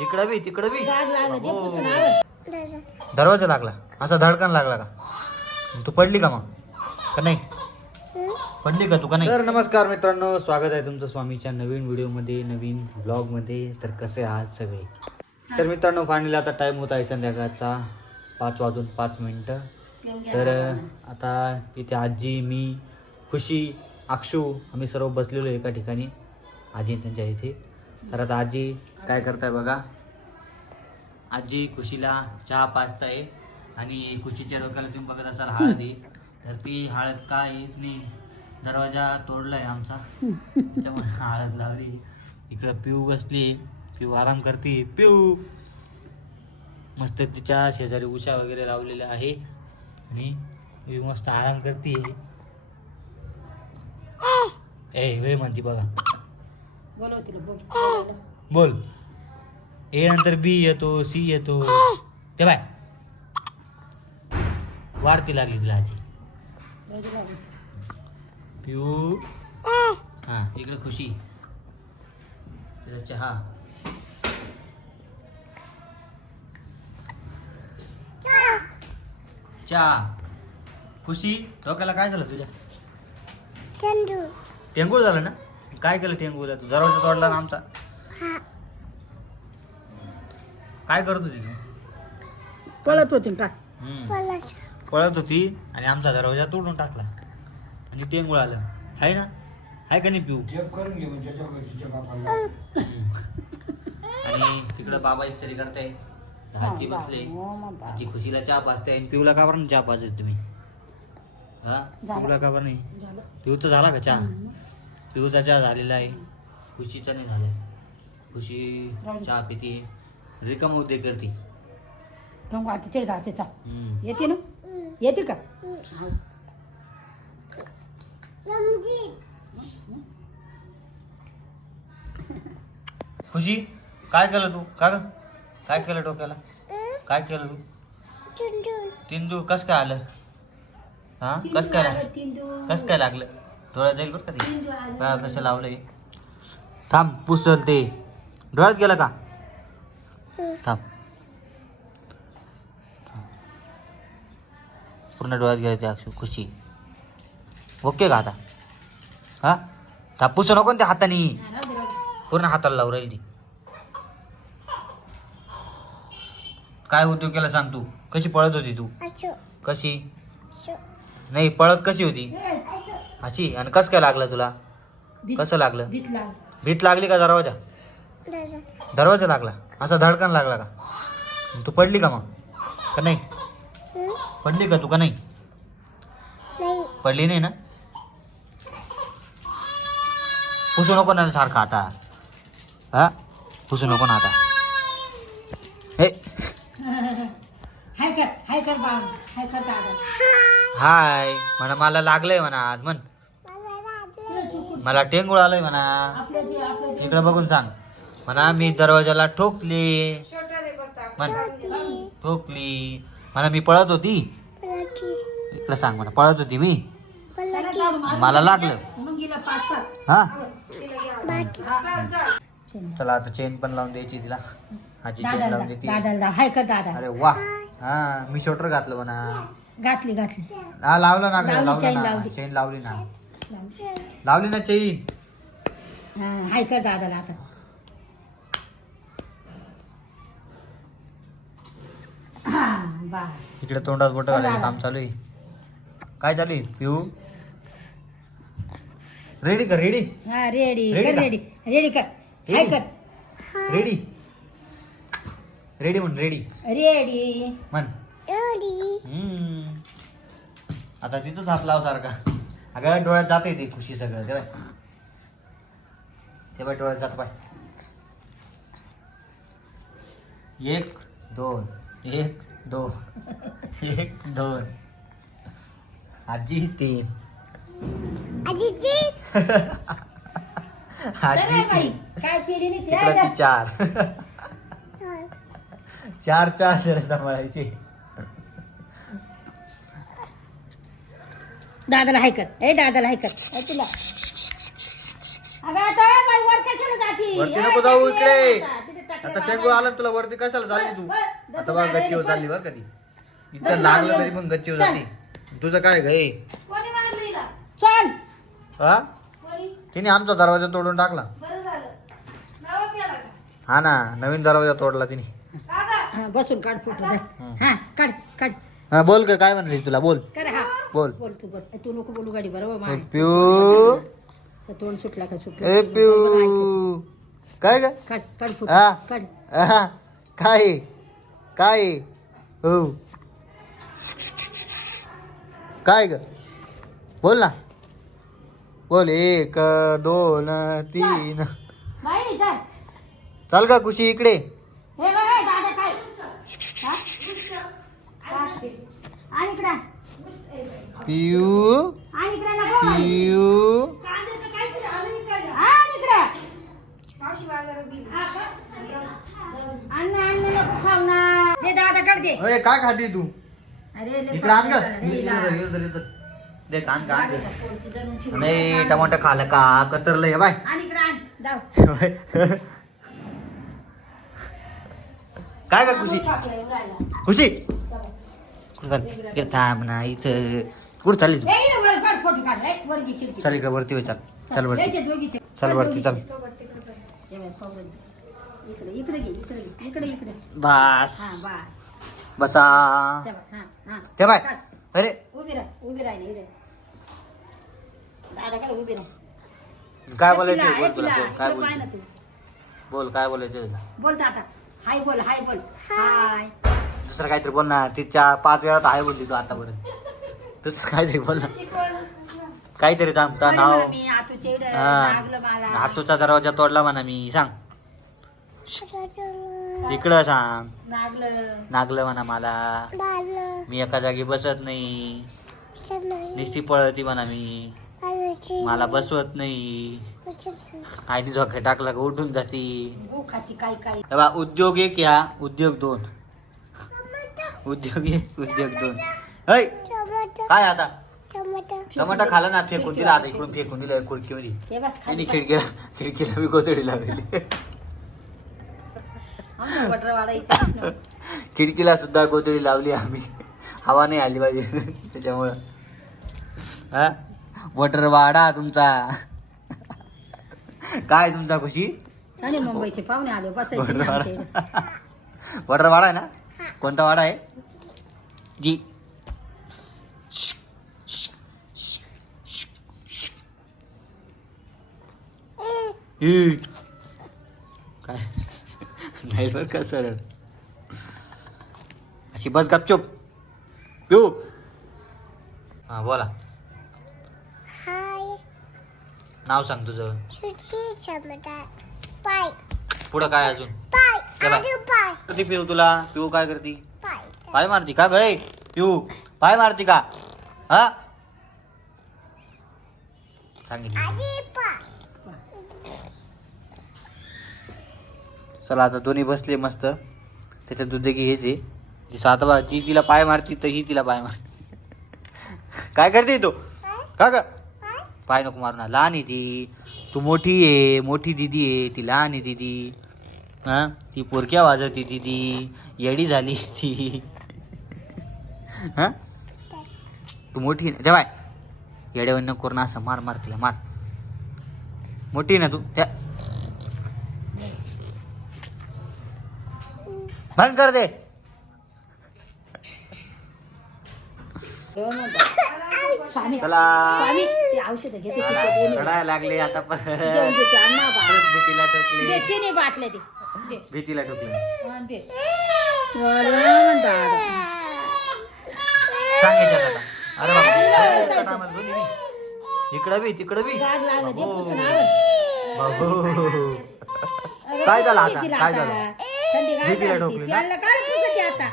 इकडं बी तिकडं बी. दरवाजा लागला. असा धडकन लागला का? तू पडली का मग? का नाही? पडली का तू का नाही? तर नमस्कार मित्रांनो स्वागत आहे तुमचं स्वामीच्या नवीन व्हिडिओमध्ये नवीन ब्लॉगमध्ये तर कसे आहात सगळे? तर मित्रांनो फायनली आता टाइम होत आहे संध्याकाळचा. पाच वाजून पाच मिनटं. तर आता इथे आजी मी खुशी अक्षू आम्ही सर्व बसलेलो एका ठिकाणी. आजी त्यांच्या इथे. तर आता आजी काय करताय बघा? आजी खुशीला चहा पाजताय आणि खुशीच्या डोक्याला तुम्ही बघत असाल हळदी. तर ती हळद काय येत नाही दरवाजा तोडलाय आमचा. त्याच्यामुळे हळद लावली. इकडं पिऊ बसली. पिऊ आराम करते. पिऊ! मस्त तिच्या शेजारी उशा वगैरे लावलेल्या आहे. आणि पिऊ मस्त आराम करते. ए वेळ म्हणती बघा. बोलव तिला बोल. ए नंतर बी येतो सी येतो. ते बाय. वाढती लागली तिला आजी. तिला. पिऊ. हा. इकडे खुशी. तिचा चहा. चहा. खुशी डोक्याला काय झालं तुझ्या? टेंगूळ झालं ना? काय केलं टेंगूला तू दरवाजा तोडला ना आमचा? काय करत होती तू? पळत होती का हम्म. पळत. होती आणि आमचा दरवाजा तोडून टाकला. आणि टेंगूळ आलं. आहे ना? आहे का नाही पिऊ? आणि तिकडं बाबा इस्त्री करताय. आजी बसले. आजी खुशीला चहा पाजते आणि पिऊला का बरं नाही चहा पाजत तुम्ही? हा? झालं. पिऊला का बरं नाही? झालं. पिऊचा झाला का चहा? पिऊचा चहा झालेला आहे खुशीचा नाही झालाय. खुशी. चहा पिते रिकाम उद्योग करते. मग आता चिड जायचे चा हम्म. येते ना? येते का? हाव. खुशी काय केलं तू? का ग? काय केलं डोक्याला? काय केलं तू? तिंदूळ कस काय आलं? हा? कस काय लागलं? तीन दिवस कस काय लागलं? डोळ्यात जाईल बरं का ते. बा कसं लावलंय? थांब पुसल ते. डोळ्यात गेलं का? थांब. पूर्ण डोळ्यात गेलं ते अक्षु खुशी. ओके का आता? हा? थांब पुसू नको ना त्या हाताने. पूर्ण हाताला लावून राहील ती. काय उद्योग केला सांग तू? कशी पळत होती तू? कशी? नाही पळत कशी होती? अशी? आणि कस काय लागलं तुला? कसं लागलं? भीत लाग. भीत लागली का दरवाजा? दरवाजा. लागला. असा धडकन लागला का? तू पडली का मग? का नाही? पडली का तू का नाही? पडली नाही ना? पुसू नको ना सारखा आता. हा? पुसू नको ना आता. हे कर हाय कर बाब हाय कर दादा हाय म्हणा मला लागलंय म्हणा आज म्हण. मला टेंगुळ आलंय म्हणा. आपल्या जे आपल्या जे इकडे बघून सांग. म्हणा मी दरवाजाला ठोकले. म्हण. ठोकली. म्हणा मी पळत होती. इकडे सांग म्हणा पळत होती मी. त्याला काढून मारून मला लागलं. पाच हा? हा. चला आता चेन पण लावून द्यायची तिला. हाची चेन दादाला लावून देते. दादाला हाय कर दादा. अरे वा. हा मी शोटर घातलं म्हणा. घातली घातली. हा लावलं ना लावली, लावलं chain ना लावली. चेन लावली ना. लावली. ना चेन हा हाय कर दादाला आता. हा बा. इकडे तोंडात बोट घालायचं काम चालू आहे. काय चालू आहे पिऊ? रेडी कर रेडी हा रेडी Ready कर का? रेडी रेडी कर. Hi Ready? कर. रेडी रेडी म्हण रेडी रेडी म्हण. हम्म. आता तिथंच हात लाव सारखा. अगं डोळ्यात जाते ती खुशी सगळं. ते बाय. ते बाय डोळ्यात जात बाय. एक दोन. एक दोन. एक दोन. आजी तीन आजी बाई. तीन काय केली नाही तिकडं ती ते चार. चार चार शेर सांभाळायचे. दादाला हाय कर. ए दादाला हाय कर. ए तुला. अगं आता बाई वर कशाला जाती? वरती नको जाऊ इकडे. आता. टेंगू आला ना तुला वरती कशाला चालली तू? आता बघ वर, गच्चीवर वर. चालली बरं कधी वर, लागलं तरी पण गच्चीवर. जाते. तुझं काय गे कोणी मारलं हिला? चल. हा? कोणी? तिने आमचा दरवाजा तोडून टाकला. बरं झालं. नावा प्याला का? हा ना नवीन दरवाजा तोडला तिने. हा, बसून काढ फोटो हं. हा काढ काढ. हा बोल का काय म्हणली तुला? बोल. कर हा. बोल. बोल तू बोल. तू नको बोलू गाडी बरोबर ए, माय. पिऊ. तोंड सुटला का सुटला? ए पिऊ. काय ग? काढ काढ फोटो हा. काढ. आहा, काय? काय? हो. काय ग? बोल ना. बोल एक दोन तीन. बाई जा. चाल का खुशी इकडे. हे बघ हे दादा. हा? आणि इकडे आण. पिऊ आणि इकडे नको आण. पिऊ आण इकडे अन्न अन्न नको खाऊ ना. हे दादा काढ दे. अरे काय खाती तू? अरे इकडे आण ग. दे कान कान नाही. टमाटर खाल्लं का? कतरलंय बाय. आणि इकडे आण. जाऊ. काय का खुशी? खुशी? कुठं चालली? इकडे थांब ना इथं. कुठं चालली तू? चल इकडे वरती होय, चल. चल वरती. चल वरती, चल. बस. बसा. त्या ते बाय. अरे. काय बोलायचं बोल तुला बोल. काय बोलायचं बोल काय बोलायचं बोल आता. हाय बोल हाय बोल. हाय. दुसरं काहीतरी बोल ना तिच्या पाच वेळा तर आहे बोलली तू आतापर्यंत. दुसरं काहीतरी बोल ना. काहीतरी थांबता नाव. मी लागलं मला. हा हातूचा दरवाजा तोडला म्हणा मी सांग. इकडं सांग. लागलं. नागलं म्हणा मला. मी एका जागी बसत नाही. नुसती पळती म्हणा मी. मला बसवत नाही. आईने झोके टाकला का उठून जाती. खाती काय काय? तेव्हा उद्योग एक या. उद्योग दोन. उद्योग एक उद्योग दोन. ऐ काय आता? टमाटा खाला ना फेकून दिला. आता इकडून फेकून दिलं खुडकीमध्ये हे बघ आणि खिडकीला खिडकीला मी गोदडी लावलेली. खिडकीला सुद्धा गोदडी लावली आम्ही. हवा नाही आली पाहिजे. त्याच्यामुळं. हा? वॉटर वाडा तुमचा. काय तुमचा खुशी? मुंबईचे पाहुणे आले बसायचे वॉटर ना आमच्या इकडे. वाडा वॉटर वाडा आहे ना? कोणता वाडा आहे? जी. ई. काय? नाही बर का सरळ? अशी बस गपचूप. पिऊ. हा बोला. नाव सांग तुझं. पाय पुढं काय अजून? पाय चला. आजू पाय करती पिऊ तुला. पिऊ काय करती? पाय पाय मारती का गय पिऊ. पाय मारती का? हा? सांगितलं. आजी पाय चला आता दोन्ही बसले मस्त. त्याच्यात दूध घे हेच आहे जी सातवा ती तिला पाय मारती तर ही तिला पाय मारती. काय करते तू? का ग? पाय नको मारू ना लहान आहे ती तू मोठी आहे मोठी दिदी आहे ती लहान आहे दिदी. हा? ती पोरक्या वाजवती दिदी येडी झाली ती. हा? तू मोठी ना? तेव्हा येड्यावर नको करू ना असं मार मार तिला मार. मोठी आहे ना तू? त्या बंद कर दे. चला. ते औषध घेते तिच्या दोन्ही. रडायला लागले आता देऊन परत देते अण्णा भीतीला टोकले दे तिने बाटले ते दे भीतीला हा, दे आता अरे इकडं बी तिकडं बी लागलं दे. पुसून. बाबू. काय झालं आता? काय? झालं? भीतीला? ठोकली ना? प्यायला काय पुसते आता